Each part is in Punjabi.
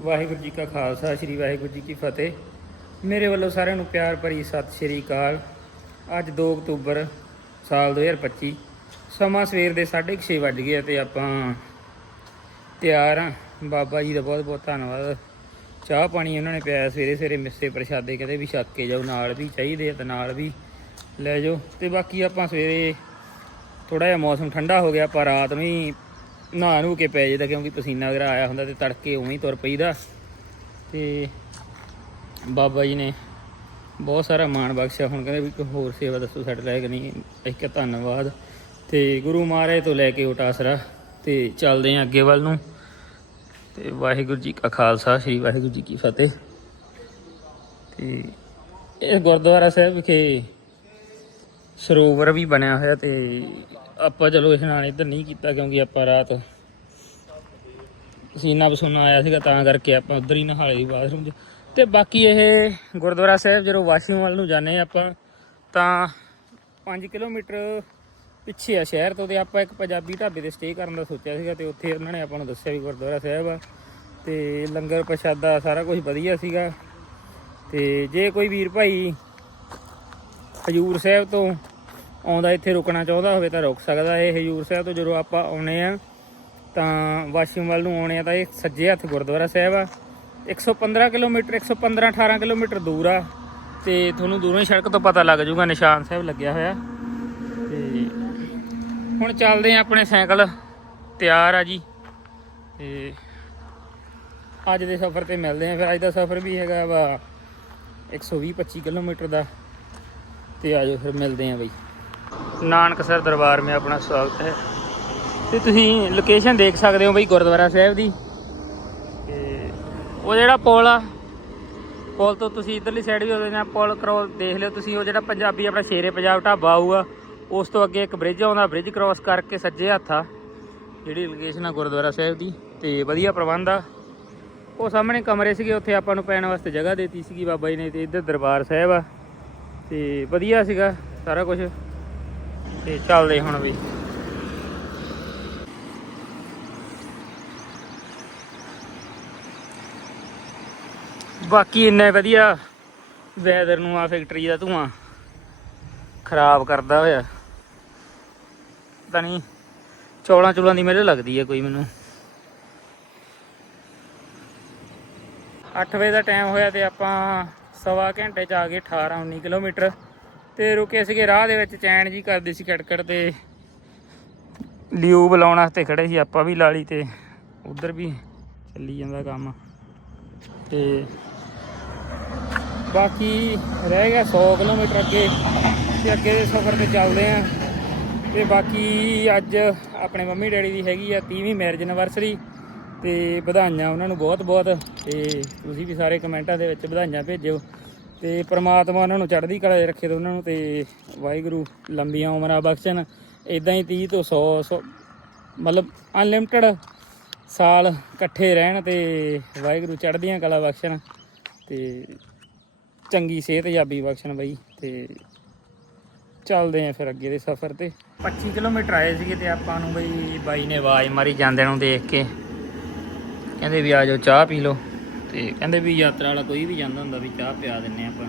ਵਾਹਿਗੁਰੂ ਜੀ ਕਾ ਖਾਲਸਾ, ਸ੍ਰੀ ਵਾਹਿਗੁਰੂ ਜੀ ਕੀ ਫਤਿਹ। ਮੇਰੇ ਵੱਲੋਂ ਸਾਰਿਆਂ ਨੂੰ ਪਿਆਰ ਭਰੀ ਸਤਿ ਸ੍ਰੀ ਅਕਾਲ। ਅੱਜ 2 ਅਕਤੂਬਰ ਸਾਲ 2025 ਸਮਾਂ ਸਵੇਰ ਦੇ 6:30 ਵੱਜ ਗਏ ਤੇ ਆਪਾਂ ਤਿਆਰ ਆ। ਬਾਬਾ ਜੀ ਦਾ ਬਹੁਤ ਬਹੁਤ ਧੰਨਵਾਦ। ਚਾਹ ਪਾਣੀ ਉਹਨਾਂ ਨੇ ਪਿਆਇਆ ਸਵੇਰੇ ਸਵੇਰੇ, ਮਿੱਸੇ ਪ੍ਰਸ਼ਾਦੇ ਕਹਿੰਦੇ ਵੀ ਛੱਕ ਕੇ ਜਾਓ, ਨਾਲ ਵੀ ਚਾਹੀਦੇ ਆ ਤੇ ਨਾਲ ਵੀ ਲੈ ਜਾਓ। ਤੇ ਬਾਕੀ ਆਪਾਂ ਸਵੇਰੇ ਥੋੜਾ ਜਿਹਾ ਮੌਸਮ ਠੰਡਾ ਹੋ ਗਿਆ ਪਰ ਰਾਤ ਨੂੰ ਹੀ ਨਹਾ ਨੂੰ ਕੇ ਪੈ ਜਾਂਦਾ ਕਿਉਂਕਿ ਪਸੀਨਾ ਵਗੈਰਾ ਆਇਆ ਹੁੰਦਾ ਤੇ ਤੜਕੇ ਉਵੇਂ ਹੀ ਤੁਰ ਪਈਦਾ। ਤੇ ਬਾਬਾ ਜੀ ਨੇ ਬਹੁਤ ਸਾਰਾ ਮਾਣ ਬਖਸ਼ਿਆ। ਹੁਣ ਕਹਿੰਦੇ ਵੀ ਕੋਈ ਹੋਰ ਸੇਵਾ ਦੱਸੋ ਸਾਡੇ ਲਾਇਕ ਨਹੀਂ, ਇੱਕ ਧੰਨਵਾਦ। ਤੇ ਗੁਰੂ ਮਹਾਰਾਜ ਤੋਂ ਲੈ ਕੇ ਉਟਾਸਰਾ ਤੇ ਚੱਲਦੇ ਆਂ ਅੱਗੇ ਵੱਲ ਨੂੰ। ਤੇ ਵਾਹਿਗੁਰੂ ਜੀ ਕਾ ਖਾਲਸਾ, ਸ੍ਰੀ ਵਾਹਿਗੁਰੂ ਜੀ ਕੀ ਫਤਿਹ। ਤੇ ਇਹ ਗੁਰਦੁਆਰਾ ਸਾਹਿਬ ਵਿਖੇ ਸਰੋਵਰ ਵੀ ਬਣਿਆ ਹੋਇਆ ਤੇ ਆਪਾਂ ਚਲੋ ਇਸ਼ਨਾਨ ਇੱਧਰ ਨਹੀਂ ਕੀਤਾ ਕਿਉਂਕਿ ਆਪਾਂ ਰਾਤ ਪਸੀਨਾ ਪਸੂਨਾ ਆਇਆ ਸੀਗਾ ਤਾਂ ਕਰਕੇ ਆਪਾਂ ਉਧਰ ਹੀ ਨਹਾ ਲਈ ਬਾਥਰੂਮ 'ਚ। ਤੇ ਬਾਕੀ ਇਹ ਗੁਰਦੁਆਰਾ ਸਾਹਿਬ ਜਦੋਂ ਵਾਸ਼ਿਮ ਵੱਲ ਨੂੰ ਜਾਂਦੇ ਹਾਂ ਆਪਾਂ, ਤਾਂ 5 ਕਿਲੋਮੀਟਰ ਪਿੱਛੇ ਆ ਸ਼ਹਿਰ ਤੋਂ ਤੇ ਆਪਾਂ ਇੱਕ ਪੰਜਾਬੀ ਢਾਬੇ ਤੇ ਸਟੇ ਕਰਨ ਦਾ ਸੋਚਿਆ ਸੀਗਾ ਤੇ ਉੱਥੇ ਉਹਨਾਂ ਨੇ ਆਪਾਂ ਨੂੰ ਦੱਸਿਆ ਵੀ ਗੁਰਦੁਆਰਾ ਸਾਹਿਬ ਆ ਤੇ ਲੰਗਰ ਪ੍ਰਸ਼ਾਦਾ ਸਾਰਾ ਕੁਝ ਵਧੀਆ ਸੀਗਾ। ਤੇ ਜੇ ਕੋਈ ਵੀਰ ਭਾਈ ਹਜੂਰ ਸਾਹਿਬ ਤੋਂ ਆਉਂਦਾ, ਇੱਥੇ ਰੁਕਣਾ ਚਾਹੁੰਦਾ ਹੋਵੇ ਤਾਂ ਰੁਕ ਸਕਦਾ। ਇਹ ਹਜੂਰ ਸਾਹਿਬ ਤੋਂ ਜਦੋਂ ਆਪਾਂ ਆਉਣੇ ਆ ਤਾਂ ਵਾਸ਼ਿਮ ਵੱਲ ਨੂੰ ਆਉਣੇ ਆ ਤਾਂ ਇਹ ਸੱਜੇ ਹੱਥ ਗੁਰਦੁਆਰਾ ਸਾਹਿਬ ਆ। 115 ਕਿਲੋਮੀਟਰ 115 18 ਕਿਲੋਮੀਟਰ ਦੂਰ ਆ ਤੇ ਤੁਹਾਨੂੰ ਦੂਰੋਂ ਹੀ ਸੜਕ ਤੋਂ ਪਤਾ ਲੱਗ ਜਾਊਗਾ, ਨਿਸ਼ਾਨ ਸਾਹਿਬ ਲੱਗਿਆ ਹੋਇਆ। ਤੇ ਹੁਣ ਚੱਲਦੇ ਆ ਆਪਣੇ ਸਾਈਕਲ, ਤਿਆਰ ਆ ਜੀ। ਤੇ ਅੱਜ ਦੇ ਸਫ਼ਰ ਤੇ ਮਿਲਦੇ ਆ ਫਿਰ ਅੱਜ ਦਾ ਸਫ਼ਰ ਵੀ ਹੈਗਾ ਵਾ 120 25 ਕਿਲੋਮੀਟਰ ਦਾ। ਤੇ ਆਜੋ ਫਿਰ ਮਿਲਦੇ ਆ ਬਈ। ਨਾਨਕਸਰ ਦਰਬਾਰ ਮੇ ਆਪਣਾ ਸਵਾਗਤ ਹੈ। ਤੇ ਤੁਸੀਂ ਲੋਕੇਸ਼ਨ ਦੇਖ ਸਕਦੇ ਹੋ ਬਈ ਗੁਰਦੁਆਰਾ ਸਾਹਿਬ ਦੀ। ਤੇ ਉਹ ਜਿਹੜਾ ਪੁਲ ਆ, ਪੁਲ ਤੋਂ ਤੁਸੀਂ ਇਧਰਲੀ ਸਾਈਡ ਵੀ ਉਹਦੇ ਨਾਲ ਪੁਲ ਕ੍ਰੋਸ ਦੇਖ ਲਿਓ ਤੁਸੀਂ, ਉਹ ਜਿਹੜਾ ਪੰਜਾਬੀ ਆਪਣਾ ਸ਼ੇਰੇ ਪੰਜਾਬ ਢਾਬਾ ਆਊਗਾ, ਉਸ ਤੋਂ ਅੱਗੇ ਇੱਕ ਬ੍ਰਿਜ ਆਉਂਦਾ ਬ੍ਰਿਜ ਕ੍ਰੋਸ ਕਰਕੇ ਸੱਜੇ ਹੱਥ ਆ, ਜਿਹੜੀ ਲੋਕੇਸ਼ਨ ਆ ਗੁਰਦੁਆਰਾ ਸਾਹਿਬ ਦੀ, ਤੇ ਵਧੀਆ ਪ੍ਰਬੰਧ ਆ। ਉਹ ਸਾਹਮਣੇ ਕਮਰੇ ਸੀਗੇ, ਉੱਥੇ ਆਪਾਂ ਨੂੰ ਪੈਣ ਵਾਸਤੇ ਜਗ੍ਹਾ ਦੇਤੀ ਸੀਗੀ ਬਾਬਾ ਜੀ ਨੇ, ਤੇ ਇੱਧਰ ਦਰਬਾਰ ਸਾਹਿਬ ਆ। ਤੇ ਵਧੀਆ ਸੀਗਾ ਸਾਰਾ ਕੁਝ ਤੇ ਚੱਲਦੇ ਹੁਣ ਵੀ। ਬਾਕੀ ਇੰਨੇ ਵਧੀਆ ਵੈਦਰ ਨੂੰ ਆ ਫੈਕਟਰੀ ਦਾ ਧੂਆਂ ਖਰਾਬ ਕਰਦਾ ਹੋਇਆ। ਪਤਾ ਨਹੀਂ ਚੌਲਾਂ ਚੁਲਾਂ ਦੀ ਮੇਰੇ ਲੱਗਦੀ ਹੈ ਕੋਈ ਮੈਨੂੰ। 8 ਵਜੇ ਦਾ ਟਾਈਮ ਹੋਇਆ ਤੇ ਆਪਾਂ ਸਵਾ ਘੰਟੇ ਚ ਆ ਗਏ 18 19 ਕਿਲੋਮੀਟਰ। ਤੇ ਰੁਕੇ ਸੀਗੇ ਰਾਹ ਦੇ ਵਿੱਚ, ਚੈਨ ਜੀ ਕਰਦੇ ਸੀ ਕਟਕਟ ਤੇ। ਲਿਊ ਬੁਲਾਉਣ ਵਾਸਤੇ ਖੜੇ ਸੀ, ਆਪਾਂ ਵੀ ਲਾ ਲਈ ਤੇ। ਉਧਰ ਵੀ ਚੱਲੀ ਜਾਂਦਾ ਕੰਮ। ਤੇ ਬਾਕੀ ਰਹਿ ਗਿਆ 100 ਕਿਲੋਮੀਟਰ ਅੱਗੇ। ਤੇ ਅੱਗੇ ਦੇ ਸਫ਼ਰ ਤੇ ਚੱਲਦੇ ਆਂ। ਤੇ ਬਾਕੀ ਅੱਜ ਆਪਣੇ ਮੰਮੀ ਡੈਡੀ ਦੀ ਹੈਗੀ ਆ 30ਵੀਂ ਮੈਰਿਜ ਐਨਵਰਸਰੀ ਤੇ ਵਧਾਈਆਂ ਉਹਨਾਂ ਨੂੰ ਬਹੁਤ ਬਹੁਤ ਤੇ ਤੁਸੀਂ ਵੀ ਸਾਰੇ ਕਮੈਂਟਾਂ ਦੇ ਵਿੱਚ ਵਧਾਈਆਂ ਭੇਜਿਓ ਤੇ ਪ੍ਰਮਾਤਮਾ ਉਹਨਾਂ ਨੂੰ ਚੜ੍ਹਦੀ ਕਲਾ 'ਚ ਰੱਖੇ ਤੇ ਉਹਨਾਂ ਨੂੰ ਤੇ ਵਾਹਿਗੁਰੂ ਲੰਬੀਆਂ ਉਮਰਾਂ ਬਖਸ਼ਣ। ਇਦਾਂ ਹੀ 30 ਤੋਂ 100 100 ਮਤਲਬ ਅਨਲਿਮਟਿਡ ਸਾਲ ਇਕੱਠੇ ਰਹਿਣ ਤੇ ਵਾਹਿਗੁਰੂ ਚੜ੍ਹਦੀਆਂ ਕਲਾ ਬਖਸ਼ਣ ਤੇ ਚੰਗੀ ਸਿਹਤ ਯਾਬੀ ਬਖਸ਼ਣ ਬਈ ਤੇ ਚੱਲਦੇ ਆਂ ਫਿਰ ਅੱਗੇ ਦੇ ਸਫ਼ਰ ਤੇ। 25 ਕਿਲੋਮੀਟਰ ਆਏ ਸੀਗੇ ਤੇ ਆਪਾਂ ਨੂੰ ਬਈ ਬਾਈ ਨੇ ਆਵਾਜ਼ ਮਾਰੀ ਜਾਂਦੇ ਨੂੰ ਦੇਖ ਕੇ। ਕਹਿੰਦੇ ਵੀ ਆ ਜਾਓ ਚਾਹ ਪੀ ਲਓ। ਤੇ ਕਹਿੰਦੇ ਵੀ ਯਾਤਰਾ ਵਾਲਾ ਕੋਈ ਵੀ ਜਾਂਦਾ ਹੁੰਦਾ ਵੀ ਚਾਹ ਪਿਆ ਦਿੰਨੇ ਆਪਾਂ।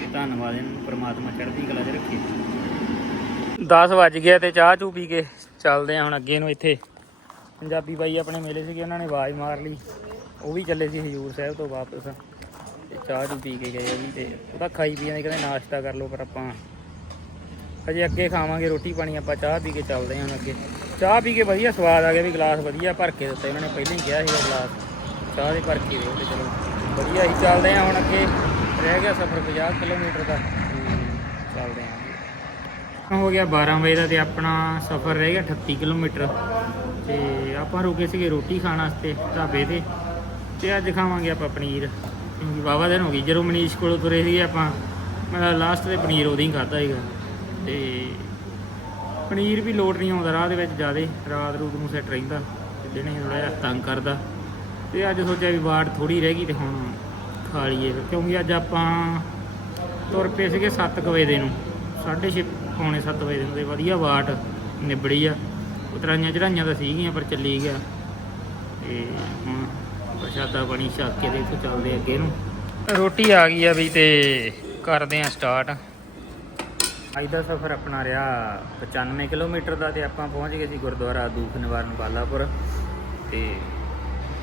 ਤੇ ਧੰਨਵਾਦ ਇਹਨਾਂ ਨੂੰ ਪ੍ਰਮਾਤਮਾ ਚੜ੍ਹਦੀ ਕਲਾ 'ਚ ਰੱਖੇ। 10 ਵੱਜ ਗਿਆ ਤੇ ਚਾਹ ਚੂ ਪੀ ਕੇ ਚੱਲਦੇ ਆ ਹੁਣ ਅੱਗੇ ਨੂੰ ਇੱਥੇ। ਪੰਜਾਬੀ ਬਾਈ ਆਪਣੇ ਮੇਲੇ ਸੀਗੇ ਉਹਨਾਂ ਨੇ ਆਵਾਜ਼ ਮਾਰ ਲਈ। ਉਹ ਵੀ ਚੱਲੇ ਸੀ ਹਜੂਰ ਸਾਹਿਬ ਤੋਂ ਵਾਪਸ। ਤੇ ਚਾਹ ਚੂ ਪੀ ਕੇ ਗਏ ਉਹ ਵੀ ਤੇ ਉਹਦਾ ਖਾਈ ਪੀ ਜਾਂਦੇ ਕਹਿੰਦੇ ਨਾਸ਼ਤਾ ਕਰ ਲਓ ਪਰ ਆਪਾਂ। ਹਜੇ ਅੱਗੇ ਖਾਵਾਂਗੇ ਰੋਟੀ ਪਾਣੀ ਆਪਾਂ ਚਾਹ ਪੀ ਕੇ ਚੱਲਦੇ ਹਾਂ ਹੁਣ ਅੱਗੇ। ਚਾਹ ਪੀ ਕੇ ਵਧੀਆ ਸਵਾਦ ਆ ਗਿਆ ਵੀ ਗਲਾਸ ਵਧੀਆ ਭਰ ਕੇ ਦਿੱਤਾ ਇਹਨਾਂ ਨੇ ਪਹਿਲਾਂ ਹੀ ਕਿਹਾ ਸੀਗਾ ਗਲਾਸ। ਚਾਹ ਦੇ ਭਰ ਕੇ ਦਿਓ ਤੇ ਚਲੋ। ਵਧੀਆ ਹੀ ਚੱਲਦੇ ਹਾਂ ਹੁਣ ਅੱਗੇ ਰਹਿ ਗਿਆ ਸਫ਼ਰ 50 ਕਿਲੋਮੀਟਰ ਦਾ। ਚੱਲਦੇ ਹਾਂ ਹੋ ਗਿਆ 12 ਵਜੇ ਦਾ ਤੇ ਆਪਣਾ ਸਫ਼ਰ ਰਹਿ ਗਿਆ 38 ਕਿਲੋਮੀਟਰ। ਤੇ ਆਪਾਂ ਰੁਕੇ ਸੀਗੇ ਰੋਟੀ ਖਾਣ ਵਾਸਤੇ ਢਾਬੇ ਤੇ। ਤੇ ਅੱਜ ਖਾਵਾਂਗੇ ਆਪਾਂ ਪਨੀਰ। ਕਿਉਂਕਿ ਵਾਵਾ ਦਿਨ ਹੋ ਗਈ ਜਦੋਂ ਮਨੀਸ਼ ਕੋਲੋਂ ਤੁਰੇ ਸੀਗੇ ਆਪਾਂ ਮੈਂ ਲਾਸਟ ਤੇ ਪਨੀਰ ਉਹਦੀ ਹੀ ਖਾਦਾ ਸੀਗਾ। ਤੇ ਪਨੀਰ ਵੀ ਲੋਟ ਨਹੀਂ ਆਉਂਦਾ, ਰਾਹ ਦੇ ਵਿੱਚ ਜਿਆਦੇ, ਰਾਤ ਰੂਤ ਨੂੰ ਸੈੱਟ ਰਹਿੰਦਾ ਤੇ ਦਿਨੇ ਥੋੜਾ ਜਿਹਾ ਤੰਗ ਕਰਦਾ। ਤੇ ਅੱਜ ਸੋਚਿਆ ਵੀ ਵਾਟ ਥੋੜੀ ਰਹਿ ਗਈ ਤੇ ਹੁਣ ਖਾ ਲਈਏ, ਕਿਉਂਕਿ ਅੱਜ ਆਪਾਂ ਤੁਰ ਪਏ ਸੀਗੇ 7 ਵਜੇ ਦੇ ਨੂੰ 6:30 ਪੌਣੇ 7 ਵਜੇ ਦੇ ਨੂੰ ਤੇ ਵਧੀਆ ਵਾਟ ਨਿਬੜੀ ਆ। ਉਤਰਾਈਆਂ ਚੜਾਈਆਂ ਤਾਂ ਸੀਗੀਆਂ ਪਰ ਚੱਲੀ ਗਿਆ। ਤੇ ਹੁਣ ਪ੍ਰਸ਼ਾਦਾ ਪਾਣੀ ਛਕ ਕੇ ਤੇ ਇੱਥੋਂ ਚੱਲਦੇ ਅੱਗੇ ਨੂੰ। ਰੋਟੀ ਆ ਗਈ ਆ ਵੀ ਤੇ ਕਰਦੇ ਆ ਸਟਾਰਟ ਅੱਜ ਦਾ ਸਫ਼ਰ ਆਪਣਾ ਰਿਹਾ 95 ਕਿਲੋਮੀਟਰ ਦਾ ਤੇ ਆਪਾਂ ਪਹੁੰਚ ਗਏ ਸੀ ਗੁਰਦੁਆਰਾ ਦੂਖ ਨਿਵਾਰਨ ਬਾਲਾਪੁਰ ਤੇ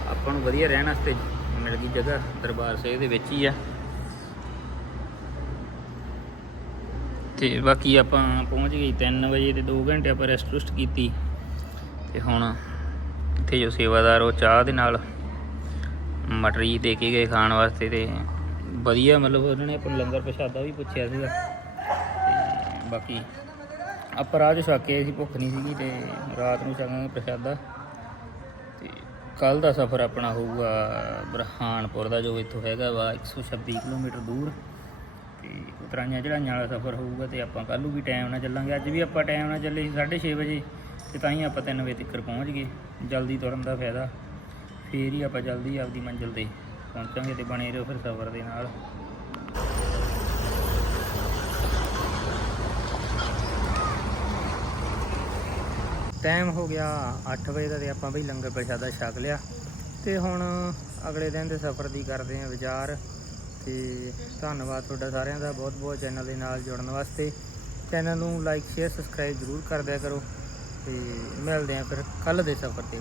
ਆਪਾਂ ਨੂੰ ਵਧੀਆ ਰਹਿਣ ਵਾਸਤੇ ਮਿਲ ਗਈ ਜਗ੍ਹਾ, ਦਰਬਾਰ ਸਾਹਿਬ ਦੇ ਵਿੱਚ ਹੀ ਆ। ਤੇ ਬਾਕੀ ਆਪਾਂ ਪਹੁੰਚ ਗਏ 3 ਵਜੇ ਤੇ 2 ਘੰਟੇ ਆਪਾਂ ਰੈਸਟ ਰੁਸਟ ਕੀਤੀ ਤੇ ਹੁਣ ਇੱਥੇ ਜੋ ਸੇਵਾਦਾਰ ਉਹ ਚਾਹ ਦੇ ਨਾਲ ਮਟਰੀ ਦੇ ਕੇ ਗਏ ਖਾਣ ਵਾਸਤੇ ਤੇ ਵਧੀਆ ਮਤਲਬ ਉਹਨਾਂ ਨੇ ਆਪਾਂ ਲੰਗਰ ਪ੍ਰਸ਼ਾਦਾ ਵੀ ਪੁੱਛਿਆ ਸੀਗਾ। ਬਾਕੀ ਆਪਾਂ ਰਾਹ 'ਚ ਛੱਕ ਕੇ ਅਸੀਂ ਭੁੱਖ ਨਹੀਂ ਸੀਗੀ ਤੇ ਰਾਤ ਨੂੰ ਛਕਾਂਗੇ ਪ੍ਰਸ਼ਾਦਾ। ਤੇ ਕੱਲ ਦਾ ਸਫ਼ਰ ਆਪਣਾ ਹੋਊਗਾ ਬਰਹਾਨਪੁਰ ਦਾ, ਜੋ ਇੱਥੋਂ ਹੈਗਾ ਵਾ 126 ਕਿਲੋਮੀਟਰ ਦੂਰ। ਤੇ ਉਤਰਾਈਆਂ ਚੜਾਈਆਂ ਵਾਲਾ ਸਫ਼ਰ ਹੋਊਗਾ ਤੇ ਆਪਾਂ ਕੱਲ੍ਹ ਨੂੰ ਵੀ ਟਾਈਮ ਨਾਲ ਚੱਲਾਂਗੇ। ਅੱਜ ਵੀ ਆਪਾਂ ਟਾਈਮ ਨਾਲ ਚੱਲੇ ਸੀ 6:30 ਵਜੇ ਤੇ ਤਾਂ ਹੀ ਆਪਾਂ 3 ਵਜੇ ਤੱਕ ਪਹੁੰਚ ਗਏ। ਜਲਦੀ ਤੁਰਨ ਦਾ ਫਾਇਦਾ। ਫੇਰ ਹੀ ਆਪਾਂ ਜਲਦੀ ਆਪਦੀ ਮੰਜ਼ਿਲ ਤੇ ਪਹੁੰਚਾਂਗੇ ਤੇ ਬਣੇ ਰਹੋ ਫਿਰ ਸਫ਼ਰ ਦੇ ਨਾਲ। ਟਾਈਮ ਹੋ ਗਿਆ 8 ਵਜੇ ਦਾ ਤੇ ਆਪਾਂ ਬਈ ਲੰਗਰ ਪ੍ਰਸ਼ਾਦਾ ਛਕ ਲਿਆ। ਤੇ ਹੁਣ ਅਗਲੇ ਦਿਨ ਦੇ ਸਫ਼ਰ ਦੀ ਕਰਦੇ ਆਂ ਵਿਚਾਰ। ਤੇ ਧੰਨਵਾਦ ਤੁਹਾਡਾ ਸਾਰਿਆਂ ਦਾ ਬਹੁਤ ਬਹੁਤ ਚੈਨਲ ਦੇ ਨਾਲ ਜੁੜਨ ਵਾਸਤੇ। ਚੈਨਲ ਨੂੰ ਲਾਈਕ ਸ਼ੇਅਰ ਸਬਸਕ੍ਰਾਈਬ ਜ਼ਰੂਰ ਕਰ ਦਿਆ ਕਰੋ। ਤੇ ਮਿਲਦੇ ਆਂ ਫਿਰ ਕੱਲ ਦੇ ਸਫ਼ਰ ਤੇ।